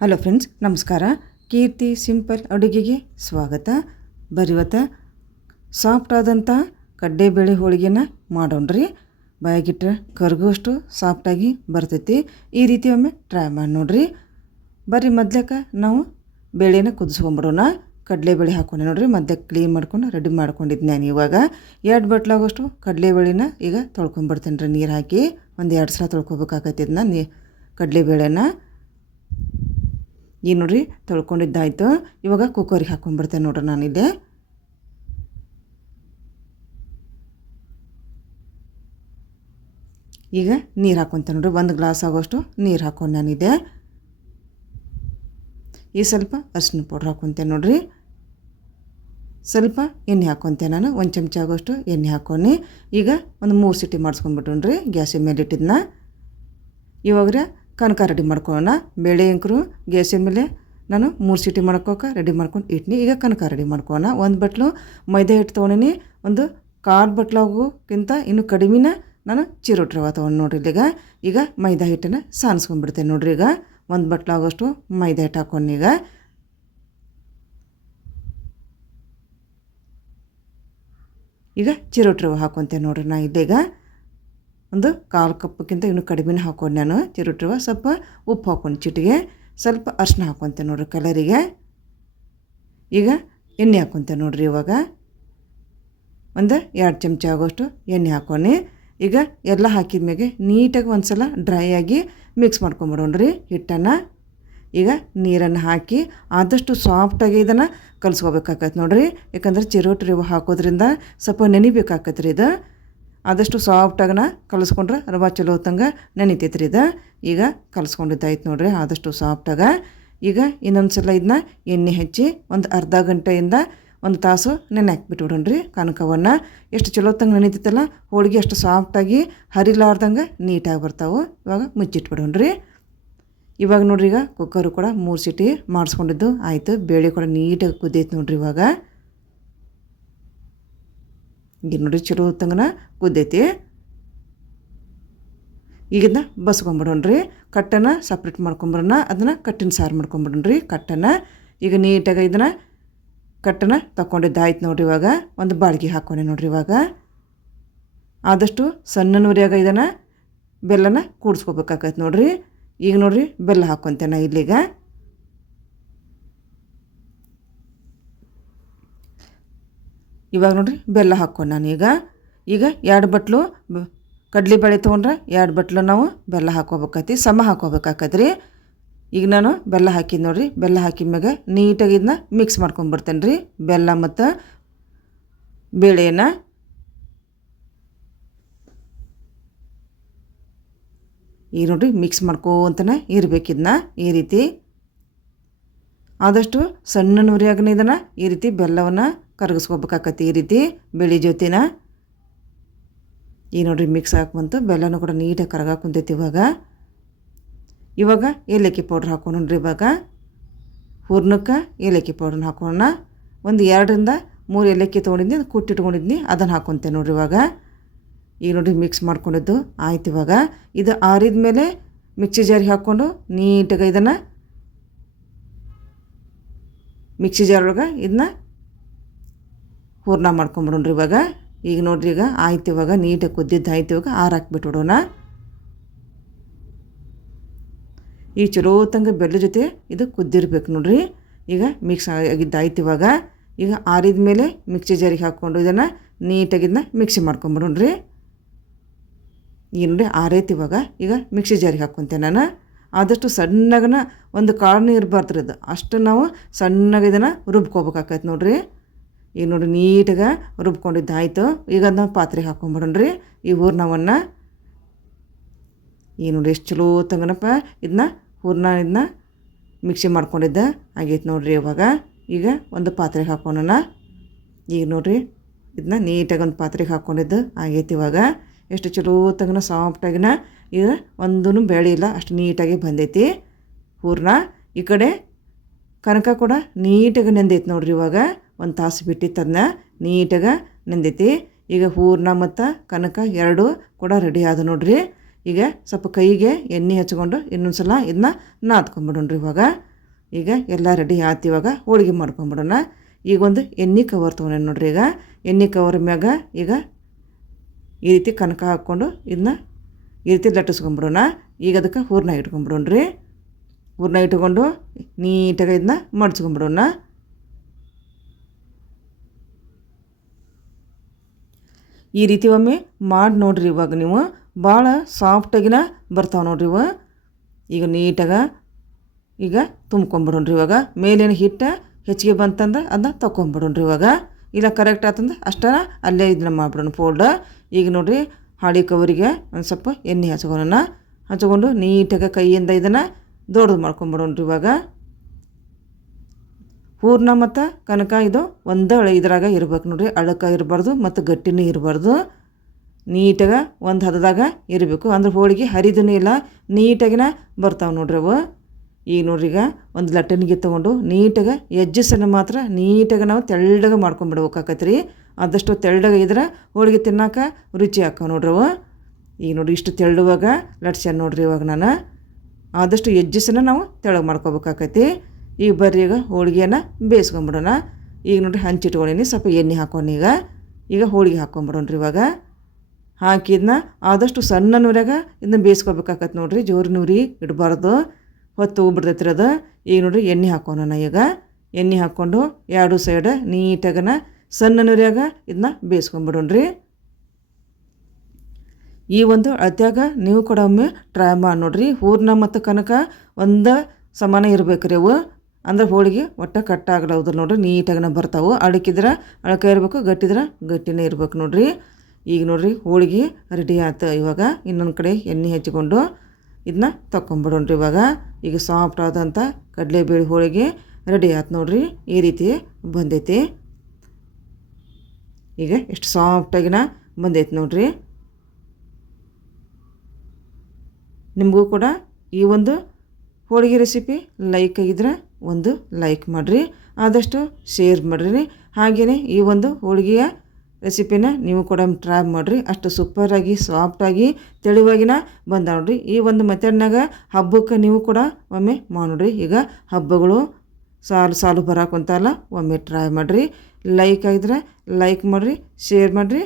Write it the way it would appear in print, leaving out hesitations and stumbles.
Hello friends, ನಮಸ್ಕಾರ. ಕೀರ್ತಿ simple ಅಡುಗೆಗೆ ಸ್ವಾಗತ. ಬರಿವತ್ತ ಸಾಫ್ಟ್ ಆದಂಥ ಕಡ್ಲೆಬೇಳೆ ಹೋಳಿಗೆನ ಮಾಡೋಣ್ರಿ. ಬಾಯಾಗಿಟ್ರೆ ಕರಗುವಷ್ಟು ಸಾಫ್ಟಾಗಿ ಬರ್ತೈತಿ. ಈ ರೀತಿ ಒಮ್ಮೆ ಟ್ರೈ ಮಾಡಿ ನೋಡ್ರಿ. ಬರ್ರಿ ಮೊದ್ಲಕ್ಕೆ ನಾವು ಬೇಳೆನ ಕುದಿಸ್ಕೊಂಬಿಡೋಣ. ಕಡಲೆಬೇಳೆ ಹಾಕ್ಕೊಂಡೆ ನೋಡ್ರಿ. ಮಧ್ಯಕ್ಕೆ ಕ್ಲೀನ್ ಮಾಡ್ಕೊಂಡು ರೆಡಿ ಮಾಡ್ಕೊಂಡಿದ್ದು ನಾನು ಇವಾಗ 2 ಬಟ್ಲಾಗೋಷ್ಟು ಕಡಲೆಬೇಳೆನ ಈಗ ತೊಳ್ಕೊಂಬಿಡ್ತೇನೆ ರೀ. ನೀರು ಹಾಕಿ ಒಂದು 2 ಸಲ ತೊಳ್ಕೊಬೇಕಾಗತ್ತೆ ಇದನ್ನ ಕಡಲೆಬೇಳೆನ. ಈ ನೋಡ್ರಿ ತೊಳ್ಕೊಂಡಿದ್ದಾಯ್ತು. ಇವಾಗ ಕುಕ್ಕರಿಗೆ ಹಾಕ್ಕೊಂಡ್ಬಿಡ್ತೇನೆ ನೋಡ್ರಿ ನಾನಿದೆ. ಈಗ ನೀರು ಹಾಕ್ಕೊತೇನೆ ನೋಡ್ರಿ. 1 ಗ್ಲಾಸ್ ಆಗೋಷ್ಟು ನೀರು ಹಾಕ್ಕೊಂಡು ನಾನಿದೆ. ಈ ಸ್ವಲ್ಪ ಅರಿಶಿನ ಪೌಡ್ರ್ ಹಾಕ್ಕೊತೇನೆ ನೋಡ್ರಿ. ಸ್ವಲ್ಪ ಎಣ್ಣೆ ಹಾಕ್ಕೊತೇನೆ ನಾನು. 1 ಚಮಚ ಆಗೋಷ್ಟು ಎಣ್ಣೆ ಹಾಕ್ಕೊಂಡು ಈಗ ಒಂದು 3 ಸಿಟಿ ಮಾಡಿಸ್ಕೊಂಡ್ಬಿಟ್ಟೋಣ್ರಿ ಗ್ಯಾಸಿನ ಮೇಲೆ ಇಟ್ಟಿದ್ದನ್ನ. ಇವಾಗ ಕನಕ ರೆಡಿ ಮಾಡ್ಕೊಳ್ಳೋಣ. ಬೇಳೆ ಅಂಕರು ಗ್ಯಾಸಿನ ಮೇಲೆ ನಾನು 3 ಸಿಟಿ ಮಾಡ್ಕೋಕೆ ರೆಡಿ ಮಾಡ್ಕೊಂಡು ಇಟ್ನಿ. ಈಗ ಕನಕ ರೆಡಿ ಮಾಡ್ಕೊಳ್ಳೋಣ. 1 ಬಟ್ಲು ಮೈದಾ ಹಿಟ್ಟು ತೊಗೊಂಡಿನಿ. ಒಂದು 1/4 ಬಟ್ಲಾಗೋಕ್ಕಿಂತ ಇನ್ನೂ ಕಡಿಮೆನ ನಾನು ಚಿರೋಟಿ ರವೆ ತೊಗೊಂಡು ನೋಡ್ರಿ. ಈಗ ಮೈದಾ ಹಿಟ್ಟನ್ನು ಸಾನಿಸ್ಕೊಂಡ್ಬಿಡ್ತೇನೆ ನೋಡ್ರಿ. ಈಗ 1 ಬಟ್ಲಾಗೋಷ್ಟು ಮೈದಾ ಹಿಟ್ಟು ಹಾಕ್ಕೊಂಡು ಈಗ ಚಿರೋಟಿ ರವೆ ಹಾಕ್ಕೊತೇನೆ ನೋಡ್ರಿ. ನಾ ಇಲ್ಲೀಗ ಒಂದು 1/4 ಕಪ್ಗಿಂತ ಇನ್ನೂ ಕಡಿಮೆನೇ ಹಾಕ್ಕೊಂಡು ನಾನು ಚಿರೋಟಿ ರವೆ. ಸ್ವಲ್ಪ ಉಪ್ಪು ಹಾಕ್ಕೊಂಡು ಚಿಟಿಗೆ, ಸ್ವಲ್ಪ ಅರಿಶಿನ ಹಾಕ್ಕೊತೇನೆ ನೋಡ್ರಿ ಕಲರಿಗೆ. ಈಗ ಎಣ್ಣೆ ಹಾಕ್ಕೊತೇನೆ ನೋಡ್ರಿ. ಇವಾಗ ಒಂದು 2 ಚಮಚ ಆಗೋಷ್ಟು ಎಣ್ಣೆ ಹಾಕ್ಕೊಂಡು ಈಗ ಎಲ್ಲ ಹಾಕಿದ ಮ್ಯಾಗೆ ನೀಟಾಗಿ ಒಂದು ಸಲ ಡ್ರೈ ಆಗಿ ಮಿಕ್ಸ್ ಮಾಡ್ಕೊಂಬಿಡೋಣ್ರಿ ಹಿಟ್ಟನ್ನು. ಈಗ ನೀರನ್ನು ಹಾಕಿ ಆದಷ್ಟು ಸಾಫ್ಟಾಗಿ ಇದನ್ನು ಕಲಿಸ್ಕೋಬೇಕಾಗತ್ತೆ ನೋಡ್ರಿ. ಯಾಕಂದ್ರೆ ಚಿರೋಟಿ ರವೆ ಹಾಕೋದ್ರಿಂದ ಸ್ವಲ್ಪ ನೆನಿಬೇಕಾಗತ್ತೆ ರೀ ಇದು. ಆದಷ್ಟು ಸಾಫ್ಟಾಗನ ಕಲಿಸ್ಕೊಂಡ್ರೆ ರವೆ ಚಲೋ ಹೊತ್ತಂಗೆ ನೆನಿತೈತೆ ರೀ ಇದು. ಈಗ ಕಲಿಸ್ಕೊಂಡಿದ್ದಾಯ್ತು ನೋಡ್ರಿ ಆದಷ್ಟು ಸಾಫ್ಟಾಗ. ಈಗ ಇನ್ನೊಂದು ಸಲ ಇದನ್ನ ಎಣ್ಣೆ ಹಚ್ಚಿ ಒಂದು ಅರ್ಧ ಗಂಟೆಯಿಂದ 1 ತಾಸು ನೆನೆ ಹಾಕ್ಬಿಟ್ಬಿಡೋಣ್ರಿ ಕನಕವನ್ನು. ಎಷ್ಟು ಚಲೋ ಹೊತ್ತಂಗೆ ನೆನಿತೈತಲ್ಲ ಹೋಳಿಗೆ ಅಷ್ಟು ಸಾಫ್ಟಾಗಿ ಹರಿಲಾರ್ದಂಗೆ ನೀಟಾಗಿ ಬರ್ತಾವೆ. ಇವಾಗ ಮುಚ್ಚಿಟ್ಬಿಡೋಣ್ರಿ. ಇವಾಗ ನೋಡ್ರಿ ಈಗ ಕುಕ್ಕರು ಕೂಡ 3 ಸಿಟಿ ಮಾಡಿಸ್ಕೊಂಡಿದ್ದು ಆಯಿತು. ಬೇಳೆ ಕೂಡ ನೀಟಾಗಿ ಕುದ್ದೈತೆ ನೋಡ್ರಿ. ಇವಾಗ ಈಗ ನೋಡ್ರಿ ಚಲೋ ಹೊತ್ತಂಗನ ಕುದ್ದೈತಿ. ಈಗಿಂದ ಬಸ್ಕೊಂಬಿಡೋಣ್ರಿ. ಕಟ್ಟನ್ನು ಸಪ್ರೇಟ್ ಮಾಡ್ಕೊಂಬಿಡೋಣ. ಅದನ್ನು ಕಟ್ಟಿನ ಸಾರು ಮಾಡ್ಕೊಂಬಿಡೋಣ್ರಿ ಕಟ್ಟನ್ನು. ಈಗ ನೀಟಾಗಿ ಇದನ್ನು ಕಟ್ಟನ್ನು ತಗೊಂಡಿದ್ದಾಯ್ತು ನೋಡ್ರಿ. ಇವಾಗ ಒಂದು ಬಾಳ್ಗೆ ಹಾಕ್ಕೊಂಡೆ ನೋಡ್ರಿ. ಇವಾಗ ಆದಷ್ಟು ಸಣ್ಣ ಉರಿಯಾಗ ಇದನ್ನು ಬೆಲ್ಲನ ಕೂಡಿಸ್ಕೋಬೇಕಾಗತ್ತೆ ನೋಡ್ರಿ. ಈಗ ನೋಡ್ರಿ ಬೆಲ್ಲ ಹಾಕ್ಕೊತೇನೆ ಇಲ್ಲಿಗ. ಇವಾಗ ನೋಡ್ರಿ ಬೆಲ್ಲ ಹಾಕ್ಕೊಂಡು ನಾನು ಈಗ 2 ಬಟ್ಲು ಕಡಲೆಬೇಳೆ ತೊಗೊಂಡ್ರೆ 2 ಬಟ್ಲು ನಾವು ಬೆಲ್ಲ ಹಾಕ್ಕೋಬೇಕೈತಿ. ಸಮ ಹಾಕ್ಕೋಬೇಕಾಗತ್ರಿ. ಈಗ ನಾನು ಬೆಲ್ಲ ಹಾಕಿದ್ದು ನೋಡ್ರಿ. ಬೆಲ್ಲ ಹಾಕಿದ ಮ್ಯಾಗ ನೀಟಾಗಿ ಇದನ್ನ ಮಿಕ್ಸ್ ಮಾಡ್ಕೊಂಡ್ಬಿಡ್ತೇನೆ ರೀ ಬೆಲ್ಲ ಮತ್ತು ಬೇಳೆನ. ಈಗ ನೋಡ್ರಿ ಮಿಕ್ಸ್ ಮಾಡ್ಕೋತನೇ ಇರಬೇಕಿದನ್ನ ಈ ರೀತಿ. ಆದಷ್ಟು ಸಣ್ಣ ಉರಿಯಾಗನೇ ಇದನ್ನು ಈ ರೀತಿ ಬೆಲ್ಲವನ್ನು ಕರಗಿಸ್ಕೋಬೇಕಾಗತ್ತೆ ಈ ರೀತಿ ಬೇಳೆ ಜೊತೆನ. ಈ ನೋಡ್ರಿ ಮಿಕ್ಸ್ ಹಾಕ್ಬಂತು. ಬೆಲ್ಲನೂ ಕೂಡ ನೀಟಾಗಿ ಕರಗಾಕ ಕುಂತೈತಿ. ಇವಾಗ ಏಲಕ್ಕಿ ಪೌಡ್ರ್ ಹಾಕ್ಕೊಂಡ್ರಿ. ಇವಾಗ ಹೂರ್ಣಕ್ಕೆ ಏಲಕ್ಕಿ ಪೌಡ್ರನ್ನ ಹಾಕೋಣ. ಒಂದು 2 ರಿಂದ 3 ಏಲಕ್ಕಿ ತೊಗೊಂಡಿದ್ನಿ, ಅದು ಕುಟ್ಟಿಟ್ಕೊಂಡಿದ್ನಿ, ಅದನ್ನು ಹಾಕ್ಕೊತೇನೆ ನೋಡ್ರಿ. ಇವಾಗ ಈಗ ನೋಡ್ರಿ ಮಿಕ್ಸ್ ಮಾಡ್ಕೊಂಡಿದ್ದು ಆಯ್ತು. ಇವಾಗ ಇದು ಆರಿದ ಮೇಲೆ ಮಿಕ್ಸಿ ಜಾರಿಗೆ ಹಾಕ್ಕೊಂಡು ನೀಟಾಗಿ ಇದನ್ನು ಮಿಕ್ಸಿ ಜಾರ್ ಒಳಗೆ ಇದನ್ನ ಹೂರ್ಣ ಮಾಡ್ಕೊಂಬಿಡೋಣ್ರಿ. ಈಗ ನೋಡ್ರಿ ಈಗ ಆಯ್ತು. ಇವಾಗ ನೀಟಾಗಿ ಕುದ್ದಿದ್ದು ಆಯ್ತು. ಇವಾಗ ಹಾಕ್ಬಿಟ್ಬಿಡೋಣ. ಈಗ ಚಲೋ ತಂಗ ಬೆಲ್ಲ ಜೊತೆ ಇದು ಕುದ್ದಿರ್ಬೇಕು ನೋಡ್ರಿ. ಈಗ ಮಿಕ್ಸ್ ಆಗಿದ್ದಾಯ್ತು. ಈಗ ಆರಿದ ಮೇಲೆ ಮಿಕ್ಸಿ ಜಾರಿಗೆ ಹಾಕ್ಕೊಂಡು ಇದನ್ನು ನೀಟಾಗಿ ಇದನ್ನ ಮಿಕ್ಸಿ ಮಾಡ್ಕೊಂಬಿಡೋಣ್ರಿ. ಈಗ ನೋಡಿ ಆರೈತಿ. ಈಗ ಮಿಕ್ಸಿ ಜಾರಿಗೆ ಹಾಕ್ಕೊತೇನೆ ನಾನು. ಆದಷ್ಟು ಸಣ್ಣಗನ ಒಂದು ಕಾಳನ್ನು ಇರಬಾರ್ದು ಇದು. ಅಷ್ಟು ನಾವು ಸಣ್ಣಗೆ ಇದನ್ನು ರುಬ್ಕೋಬೇಕಾಗತ್ತೆ ನೋಡ್ರಿ. ಈಗ ನೋಡಿ ನೀಟಾಗಿ ರುಬ್ಕೊಂಡಿದ್ದಾಯ್ತು. ಈಗ ಅದನ್ನ ಪಾತ್ರೆಗೆ ಹಾಕ್ಕೊಂಬಿಡೋಣ್ರಿ ಈ ಹೂರ್ಣವನ್ನು. ಈಗ ನೋಡಿ ಎಷ್ಟು ಚಲೋ ತಂಗನಪ್ಪ ಇದನ್ನ ಹೂರ್ಣ ಮಿಕ್ಸಿ ಮಾಡ್ಕೊಂಡಿದ್ದೆ ಆಗೈತೆ ನೋಡ್ರಿ. ಈಗ ಒಂದು ಪಾತ್ರೆಗೆ ಹಾಕ್ಕೊಳ್ಳೋಣ. ಈಗ ನೋಡ್ರಿ ಇದನ್ನ ನೀಟಾಗಿ ಒಂದು ಪಾತ್ರೆಗೆ ಹಾಕ್ಕೊಂಡಿದ್ದು ಆಗೈತೆ. ಎಷ್ಟು ಚಲೋ ತಂಗನ ಸಾಫ್ಟಾಗಿನ ಈಗ ಒಂದೂ ಬೇಳೆ ಇಲ್ಲ, ಅಷ್ಟು ನೀಟಾಗಿ ಬಂದೈತಿ ಹೂರ್ಣ. ಈ ಕಡೆ ಕನಕ ಕೂಡ ನೀಟಾಗಿ ನೆಂದೈತಿ ನೋಡ್ರಿ. 1 ತಾಸು ಬಿಟ್ಟಿತ್ತು ಅದನ್ನ ನೀಟಾಗಿ ನೆಂದೈತಿ. ಈಗ ಹೂರ್ಣ ಮತ್ತು ಕನಕ 2 ಕೂಡ ರೆಡಿ ಆದ ನೋಡ್ರಿ. ಈಗ ಸ್ವಲ್ಪ ಕೈಗೆ ಎಣ್ಣೆ ಹಚ್ಕೊಂಡು ಇನ್ನೊಂದು ಸಲ ಇದನ್ನ ನಾದ್ಕೊಂಬಿಡೋಣ್ರಿ. ಇವಾಗ ಈಗ ಎಲ್ಲ ರೆಡಿ ಆಯ್ತು. ಇವಾಗ ಹೋಳಿಗೆ ಮಾಡ್ಕೊಂಬಿಡೋಣ. ಈಗ ಒಂದು ಎಣ್ಣೆ ಕವರ್ ತೊಗೊಂಡೆ ನೋಡ್ರಿ. ಈಗ ಎಣ್ಣೆ ಕವರ್ ಮ್ಯಾಗ ಈಗ ಈ ರೀತಿ ಕನಕ ಹಾಕ್ಕೊಂಡು ಇದನ್ನ ಈ ರೀತಿ ಲಟ್ಟಿಸ್ಕೊಂಬಿಡೋಣ. ಈಗ ಅದಕ್ಕೆ ಹೂರಣ ಇಟ್ಕೊಂಬಿಡೋಣ್ರಿ. ಹೂರಣ ಇಟ್ಕೊಂಡು ನೀಟಾಗಿ ಇದನ್ನ ಮಡ್ಚ್ಕೊಂಬಿಡೋಣ. ಈ ರೀತಿ ಒಮ್ಮೆ ಮಾಡಿ ನೋಡ್ರಿ. ಇವಾಗ ನೀವು ಭಾಳ ಸಾಫ್ಟಾಗಿನ ಬರ್ತಾವೆ ನೋಡ್ರಿ ಇವು. ಈಗ ನೀಟಾಗಿ ಈಗ ತುಂಬ್ಕೊಂಬಿಡೋಣ್ರಿ. ಇವಾಗ ಮೇಲೇನು ಹಿಟ್ಟು ಹೆಚ್ಚಿಗೆ ಬಂತಂದ್ರೆ ಅದನ್ನ ತೊಗೊಂಬಿಡೋಣ್ರಿ. ಇವಾಗ ಇಲ್ಲ ಕರೆಕ್ಟ್ ಆತಂದ್ರೆ ಅಷ್ಟೇ ಅಲ್ಲೇ ಇದನ್ನ ಮಾಡಿಬಿಡೋಣ ಫೋಲ್ಡ್. ಈಗ ನೋಡಿರಿ ಹಾಳಿ ಕವರಿಗೆ ಒಂದು ಸ್ವಲ್ಪ ಎಣ್ಣೆ ಹಚ್ಕೊಂಡು ನೀಟಾಗಿ ಕೈಯಿಂದ ಇದನ್ನು ದೊಡ್ಡದು ಮಾಡ್ಕೊಂಬಿಡೋಣ್ರಿ. ಇವಾಗ ಹೂರ್ಣ ಮತ್ತು ಕನಕ ಇದು ಒಂದೇ ಇದ್ರಾಗ ಇರ್ಬೇಕು ನೋಡಿರಿ. ಅಳಕ ಇರಬಾರ್ದು ಮತ್ತು ಗಟ್ಟಿನೂ ಇರಬಾರ್ದು. ನೀಟಾಗಿ ಒಂದು ಹದದಾಗ ಇರಬೇಕು. ಅಂದ್ರೆ ಹೋಳಿಗೆ ಹರಿದೂ ಇಲ್ಲ, ನೀಟಾಗಿನ ಬರ್ತಾವೆ ನೋಡ್ರಿ ಅವು. ಈಗ ನೋಡ್ರಿ ಈಗ ಒಂದು ಲಟ್ಟಣಿಗೆ ತೊಗೊಂಡು ನೀಟಾಗಿ ಎಜ್ಜಿಸನ್ನು ಮಾತ್ರ ನೀಟಾಗಿ ನಾವು ತೆಳ್ಳಗೆ ಮಾಡ್ಕೊಂಬಿಡ್ಬೇಕಾಕತ್ರಿ. ಆದಷ್ಟು ತೆಳ್ಳಗೆ ಇದ್ರೆ ಹೋಳಿಗೆ ತಿನ್ನೋಕೆ ರುಚಿ ಹಾಕೋ ನೋಡ್ರಿ ಅವು. ಈಗ ನೋಡಿರಿ ಇಷ್ಟು ತೆಳ್ಳುವಾಗ ಲಟ್ಸ್ಯಾನ ನೋಡ್ರಿ. ಇವಾಗ ನಾನು ಆದಷ್ಟು ಎಜ್ಜಿಸನ್ನು ನಾವು ತೆಳ್ಳಗೆ ಮಾಡ್ಕೋಬೇಕಾಕೈತಿ. ಈಗ ಬರ್ರಿ ಈಗ ಹೋಳಿಗೆಯನ್ನು ಬೇಯಿಸ್ಕೊಂಬಿಡೋಣ. ಈಗ ನೋಡಿರಿ ಹಂಚಿಟ್ಕೊಂಡೀನಿ, ಸ್ವಲ್ಪ ಎಣ್ಣೆ ಹಾಕೊಂಡು ಈಗ ಹೋಳಿಗೆ ಹಾಕ್ಕೊಂಬಿಡೋಣ್ರಿ. ಇವಾಗ ಹಾಕಿದ್ನ ಆದಷ್ಟು ಸಣ್ಣ ನೂರಾಗ ಇದನ್ನ ಬೇಯಿಸ್ಕೋಬೇಕಾಕತ್ತೆ ನೋಡ್ರಿ. ಜೋರು ನೂರಿ ಇಡಬಾರ್ದು, ಹೊತ್ತು ಹೋಗ್ಬಿಡ್ತೈತ್ರಿ ಅದು. ಈಗ ನೋಡಿರಿ ಎಣ್ಣೆ ಹಾಕೋಣ. ಈಗ ಎಣ್ಣೆ ಹಾಕ್ಕೊಂಡು ಎರಡು ಸೈಡ್ ನೀಟಾಗನ ಸಣ್ಣ ನೂರ್ಯಾಗ ಇದನ್ನ ಬೇಯಿಸ್ಕೊಂಬಿಡೋಣ್ರಿ. ಈ ಒಂದು ಅಳತ್ಯಾಗ ನೀವು ಕೂಡ ಒಮ್ಮೆ ಟ್ರೈ ಮಾಡಿ ನೋಡ್ರಿ. ಹೂರ್ಣ ಮತ್ತು ಕನಕ ಒಂದು ಸಮಾನ ಇರಬೇಕು ರೀ ಅವು. ಅಂದ್ರೆ ಹೋಳಿಗೆ ಒಟ್ಟು ಕಟ್ಟಾಗಲೌದು ನೋಡ್ರಿ. ನೀಟಾಗನ ಬರ್ತಾವೆ. ಅಳಕಿದ್ರೆ ಅಳಕ ಇರಬೇಕು, ಗಟ್ಟಿದ್ರೆ ಗಟ್ಟಿನೇ ಇರ್ಬೇಕು ನೋಡ್ರಿ. ಈಗ ನೋಡ್ರಿ ಹೋಳಿಗೆ ರೆಡಿ ಆಯ್ತು. ಇವಾಗ ಇನ್ನೊಂದು ಕಡೆ ಎಣ್ಣೆ ಹಚ್ಕೊಂಡು ಇದನ್ನ ತಗೊಂಬಿಡೋಣ್ರಿ. ಇವಾಗ ಈಗ ಸಾಫ್ಟ್ ಆದಂಥ ಕಡಲೆಬೇಳೆ ಹೋಳಿಗೆ ರೆಡಿ ಆಯ್ತು ನೋಡ್ರಿ. ಈ ರೀತಿ ಬಂದೈತಿ. ಈಗ ಎಷ್ಟು ಸಾಫ್ಟಾಗಿನ ಬಂದೈತೆ ನೋಡ್ರಿ. ನಿಮಗೂ ಕೂಡ ಈ ಒಂದು ಹೋಳಿಗೆ ರೆಸಿಪಿ ಲೈಕ್ ಆಗಿದ್ರೆ ಒಂದು ಲೈಕ್ ಮಾಡಿರಿ, ಆದಷ್ಟು ಶೇರ್ ಮಾಡಿರಿ. ಹಾಗೆಯೇ ಈ ಒಂದು ಹೋಳಿಗೆಯ ರೆಸಿಪಿನ ನೀವು ಕೂಡ ಟ್ರೈ ಮಾಡಿರಿ. ಅಷ್ಟು ಸೂಪರಾಗಿ ಸಾಫ್ಟಾಗಿ ತೆಳುವಾಗಿನ ಬಂದ ನೋಡ್ರಿ. ಈ ಒಂದು ಮೆಥಡ್ನಾಗ ಹಬ್ಬಕ್ಕೆ ನೀವು ಕೂಡ ಒಮ್ಮೆ ಮಾಡಿರಿ. ಈಗ ಹಬ್ಬಗಳು ಸಾಲು ಬರಾಕೊಂತಲ್ಲ, ಒಮ್ಮೆ ಟ್ರೈ ಮಾಡಿರಿ. ಲೈಕ್ ಆಗಿದ್ರೆ ಲೈಕ್ ಮಾಡಿರಿ, ಶೇರ್ ಮಾಡಿರಿ,